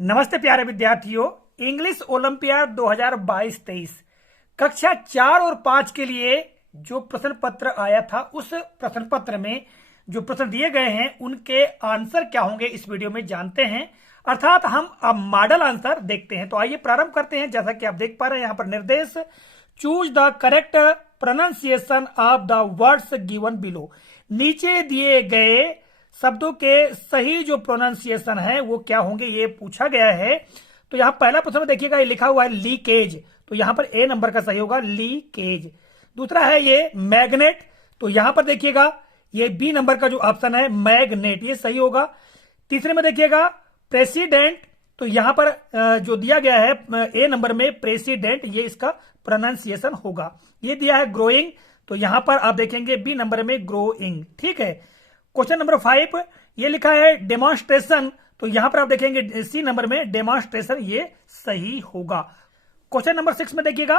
नमस्ते प्यारे विद्यार्थियों। इंग्लिश ओलंपियाड 2022-23 कक्षा 4 और 5 के लिए जो प्रश्न पत्र आया था, उस प्रश्न पत्र में जो प्रश्न दिए गए हैं उनके आंसर क्या होंगे इस वीडियो में जानते हैं। अर्थात हम अब मॉडल आंसर देखते हैं। तो आइए प्रारंभ करते हैं। जैसा कि आप देख पा रहे हैं यहाँ पर निर्देश, choose the correct pronunciation of the words given below. नीचे दिए गए शब्दों के सही जो प्रोनाउंसिएशन है वो क्या होंगे, ये पूछा गया है। तो यहाँ पहला प्रश्न में देखिएगा, ये लिखा हुआ है लीकेज, तो यहाँ पर ए नंबर का सही होगा लीकेज। दूसरा है ये मैग्नेट, तो यहाँ पर देखिएगा ये बी नंबर का जो ऑप्शन है मैग्नेट, ये सही होगा। तीसरे में देखिएगा प्रेसिडेंट, तो यहाँ पर जो दिया गया है ए नंबर में प्रेसिडेंट, ये इसका प्रोनाउंसिएशन होगा। ये दिया है ग्रोइंग, तो यहाँ पर आप देखेंगे बी नंबर में ग्रोइंग। ठीक है। क्वेश्चन नंबर 5 ये लिखा है डेमोन्स्ट्रेशन, तो यहां पर आप देखेंगे सी नंबर में डेमोन्स्ट्रेशन, ये सही होगा। क्वेश्चन नंबर 6 में देखिएगा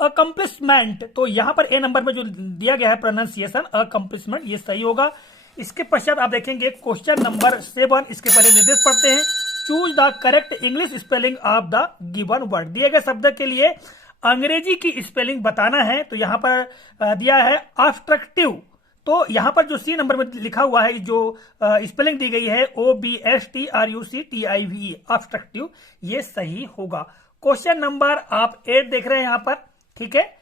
अकम्प्लिशमेंट, तो यहां पर ए नंबर में जो दिया गया है प्रोनाउंसिएशन अकम्प्लिशमेंट, ये सही होगा। इसके पश्चात आप देखेंगे क्वेश्चन नंबर 7, इसके पहले निर्देश पढ़ते हैं। Choose the correct English spelling of the given word. दिए गए शब्द के लिए अंग्रेजी की स्पेलिंग बताना है, तो यहां पर दिया है ऑब्स्ट्रक्टिव, तो यहां पर जो सी नंबर में लिखा हुआ है जो स्पेलिंग दी गई है OBSTRUCTIVE ऑब्स्ट्रक्टिव, ये सही होगा। क्वेश्चन नंबर आप 8 देख रहे हैं यहां पर। ठीक है।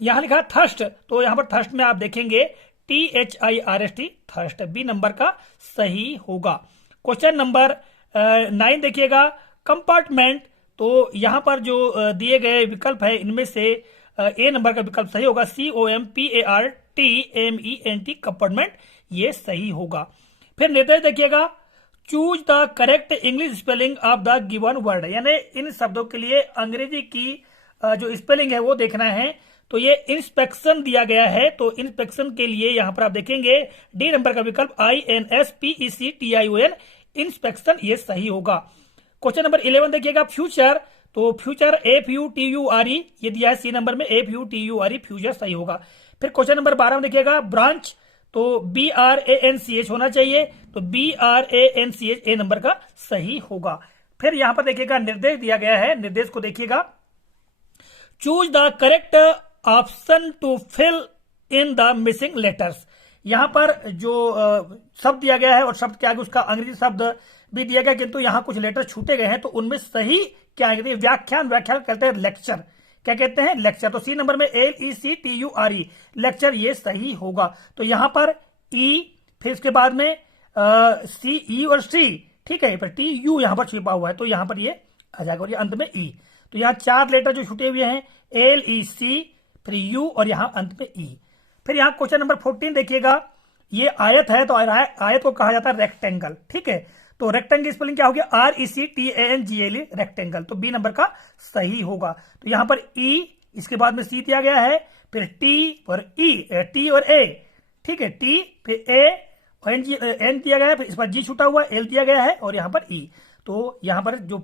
यहां लिखा थर्स्ट, तो यहां पर थर्स्ट में आप देखेंगे THIRST थर्स्ट, बी नंबर का सही होगा। क्वेश्चन नंबर 9 देखिएगा कंपार्टमेंट, तो यहां पर जो दिए गए विकल्प है इनमें से ए नंबर का विकल्प सही होगा COMPARTMENT कंपार्टमेंट, ये सही होगा। फिर निर्देश देखिएगा choose the correct English spelling of the given word, यानी इन शब्दों के लिए अंग्रेजी की जो स्पेलिंग है वो देखना है। तो ये इंस्पेक्शन दिया गया है, तो इंस्पेक्शन के लिए यहां पर आप देखेंगे डी नंबर का विकल्प INSPECTION इंस्पेक्शन, ये सही होगा। क्वेश्चन नंबर 11 देखिएगा फ्यूचर, तो फ्यूचर FUTURE, ये दिया है सी नंबर में FUTURE फ्यूचर, सही होगा। फिर क्वेश्चन नंबर 12 में देखिएगा ब्रांच, तो BRANCH होना चाहिए, तो BRANCH ए नंबर का सही होगा। फिर यहां पर देखिएगा निर्देश दिया गया है, निर्देश को देखिएगा choose the correct option to fill in the missing letters. यहां पर जो शब्द दिया गया है और शब्द के आगे उसका अंग्रेजी शब्द भी दिया गया, किंतु यहां कुछ लेटर छूटे गए हैं, तो उनमें सही क्या है? व्याख्यान, व्याख्यान कहते हैं लेक्चर, क्या कहते हैं? लेक्चर। तो सी नंबर में LECTURE लेक्चर, ये सही होगा। तो यहां पर E, फिर इसके बाद में CE और C, ठीक है, पर TU यहां पर छिपा हुआ है, तो यहां पर ये आ जाएगा और ये अंत में E। तो यहाँ 4 लेटर जो छूटे हुए हैं LEC, फिर U और यहाँ अंत में E। फिर यहाँ क्वेश्चन नंबर 14 देखिएगा, ये आयत है, तो आयत को कहा जाता है रेक्टेंगल। ठीक है। तो रेक्टेंगल स्पेलिंग क्या होगी? RECTANGLE रेक्टेंगल, तो बी नंबर का सही होगा। तो यहां पर E, इसके बाद में C दिया गया है, फिर T और E, T और A, ठीक है, T फिर A और N दिया गया है, फिर इस पर G छूटा हुआ है, L दिया गया है और यहां पर E। तो यहां पर जो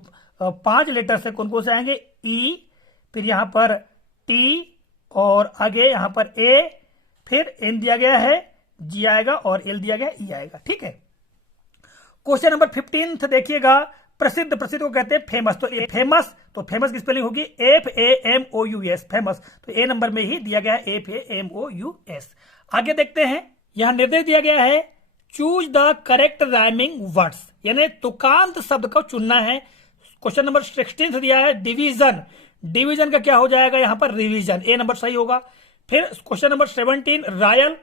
5 लेटर्स है कौन कौन से आएंगे? E, फिर यहां पर T और आगे यहां पर A, फिर N दिया गया है, G आएगा और L दिया गया है, E आएगा। ठीक है। क्वेश्चन नंबर 15 देखिएगा प्रसिद्ध, प्रसिद्ध को कहते हैं फेमस, तो ए फेमस, तो फेमस की स्पेलिंग होगी FAMOUS फेमस, तो ए नंबर में ही दिया गया है FAMOUS। आगे देखते हैं, यहां निर्देश दिया गया है choose the correct rhyming words, यानी तुकांत शब्द को चुनना है। क्वेश्चन नंबर 16 दिया है डिवीजन, डिवीजन का क्या हो जाएगा यहाँ पर? रिवीजन, ए नंबर सही होगा। फिर क्वेश्चन नंबर 17 रॉयल,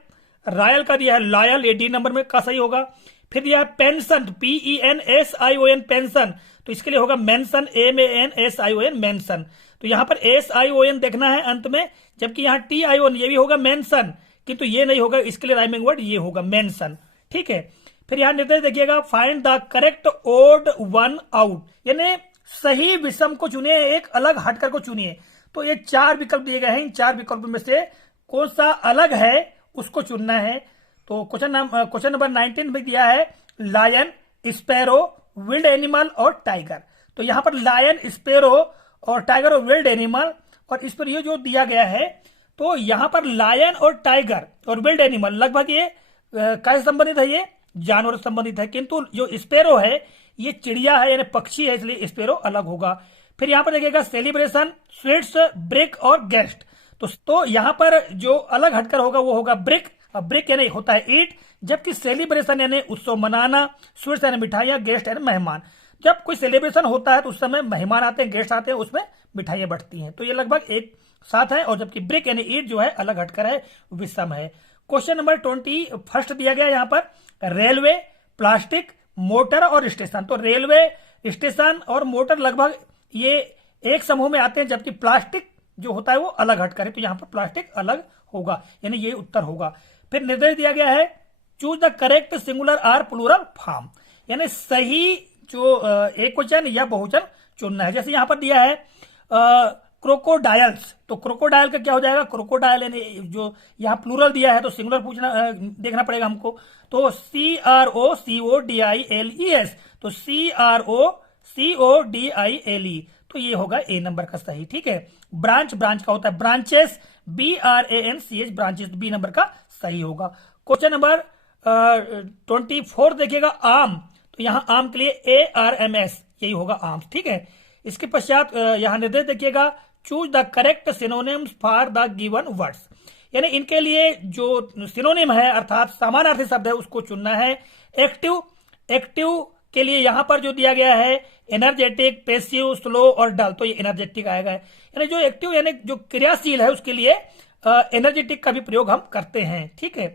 रॉयल का दिया है लॉयल, ये डी नंबर में का सही होगा। फिर दिया है पेंशन, PENSION पेंशन, तो इसके लिए होगा मेंशन, MENSION मेंशन, तो यहां पर SION देखना है अंत में, जबकि यहां TION ये भी होगा मेंशन, किंतु ये नहीं होगा, इसके लिए राइमिंग वर्ड ये होगा मेंशन। ठीक है। फिर यहां निर्देश देखिएगा find the correct odd one out, यानी सही विषम को चुनिए, एक अलग हटकर को चुनिए। तो ये 4 विकल्प दिए गए हैं, इन 4 विकल्पों में से कौन सा अलग है उसको चुनना है। तो क्वेश्चन नंबर 19 में दिया है लायन, स्पैरो, विल्ड एनिमल और टाइगर, तो यहां पर लायन, स्पैरो और टाइगर और विल्ड एनिमल, और इस पर ये जो दिया गया है, तो यहां पर लायन और टाइगर और विल्ड एनिमल लगभग ये कैसे संबंधित है? ये जानवर संबंधित है, किंतु जो स्पैरो है ये चिड़िया है यानी पक्षी है, इसलिए स्पेरो अलग होगा। फिर यहाँ पर देखिएगा सेलिब्रेशन, स्वीट्स, ब्रेक और गेस्ट। तो यहाँ पर जो अलग हटकर होगा वो होगा ब्रेक। अब ब्रेक यानी होता है ईट, जबकि सेलिब्रेशन यानी उत्सव मनाना, स्वीट्स यानी मिठाइयाँ, गेस्ट यानी मेहमान। जब कोई सेलिब्रेशन होता है तो उस समय मेहमान आते हैं, गेस्ट आते हैं, उसमें मिठाइयाँ बढ़ती हैं। तो ये लगभग एक साथ है। और जबकि ब्रेक यानी ईट जो है अलग हटकर है, विषम है। क्वेश्चन नंबर 21 दिया गया यहाँ पर, रेलवे, प्लास्टिक, मोटर और स्टेशन। तो रेलवे, स्टेशन और मोटर लगभग ये एक समूह में आते हैं, जबकि प्लास्टिक जो होता है वो अलग हटकर है। तो यहाँ पर प्लास्टिक अलग होगा, यानी ये उत्तर होगा। फिर निर्देश दिया गया है, choose the correct singular or plural form, यानी सही जो एक वचन या बहुवचन चुनना है। जैसे यहाँ पर दिया है क्रोकोडाइल्स, तो क्रोकोडाइल का क्या हो जाएगा, क्रोकोडाइल यानी जो यहाँ प्लूरल दिया है तो सिंगुलर पूछना देखना पड़ेगा हमको। तो CROCODILES, तो CROCODILE, तो ये होगा ए नंबर का सही। ठीक है। ब्रांच, ब्रांच का होता है branches, BRANCH, branches, B number का सही होगा। क्वेश्चन नंबर 24 देखिएगा, आम। तो यहाँ आम के लिए ARMS, यही होगा आर्म्स। ठीक है। इसके पश्चात यहाँ निर्देश देखिएगा, choose the correct synonyms for the given words, यानी इनके लिए जो सिनोनिम है अर्थात समानार्थी शब्द है उसको चुनना है। एक्टिव, एक्टिव के लिए यहाँ पर जो दिया गया है एनर्जेटिक, पैसिव, स्लो और डल, तो ये एनर्जेटिक आएगा। यानी जो एक्टिव यानी जो क्रियाशील है उसके लिए एनर्जेटिक का भी प्रयोग हम करते हैं। ठीक है।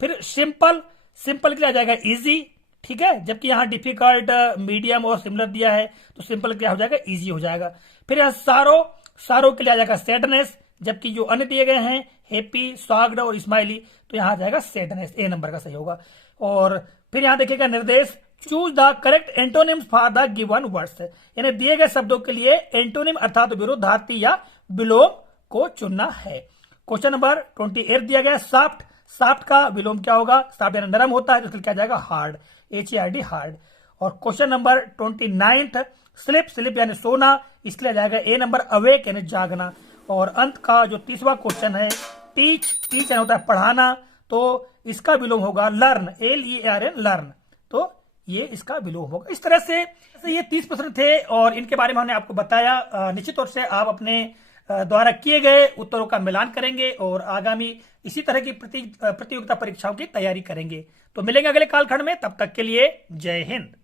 फिर सिंपल, सिंपल के लिए आ जाएगा इजी। ठीक है। जबकि यहाँ डिफिकल्ट, मीडियम और सिमिलर दिया है तो सिंपल क्या हो जाएगा, इजी हो जाएगा। फिर यहाँ सारो, सारो के लिए आ जाएगा सैडनेस, जबकि जो अन्य दिए गए हैं हैप्पी, सॉग्ड और स्माइली, तो यहाँ आ जाएगा सैडनेस, ए नंबर का सही होगा। और फिर यहाँ देखिएगा निर्देश, choose the correct antonyms for the given words, यानी दिए गए शब्दों के लिए एंटोनिम अर्थात विरुद्धार्थी या विलोम को चुनना है। क्वेश्चन नंबर 28 दिया गया, सॉफ्ट, सॉफ्ट का विलोम क्या होगा, सॉफ्ट यानी नरम होता है, तो इसके लिए क्या जाएगा हार्ड, HARD, हार्ड। और क्वेश्चन नंबर 29, स्लिप, स्लिप यानी सोना, इसलिए आ जाएगा ए नंबर, अवेक यानी जागना। और अंत का जो 30वां क्वेश्चन है, टीच, टीच यानी होता है पढ़ाना, तो इसका विलोम होगा लर्न, LERN, लर्न, तो ये इसका विलोम होगा। इस तरह से ये 30 प्रश्न थे और इनके बारे में हमने आपको बताया। निश्चित तौर से आप अपने द्वारा किए गए उत्तरों का मिलान करेंगे और आगामी इसी तरह की प्रतियोगिता परीक्षाओं की तैयारी करेंगे। तो मिलेंगे अगले कालखंड में, तब तक के लिए जय हिंद।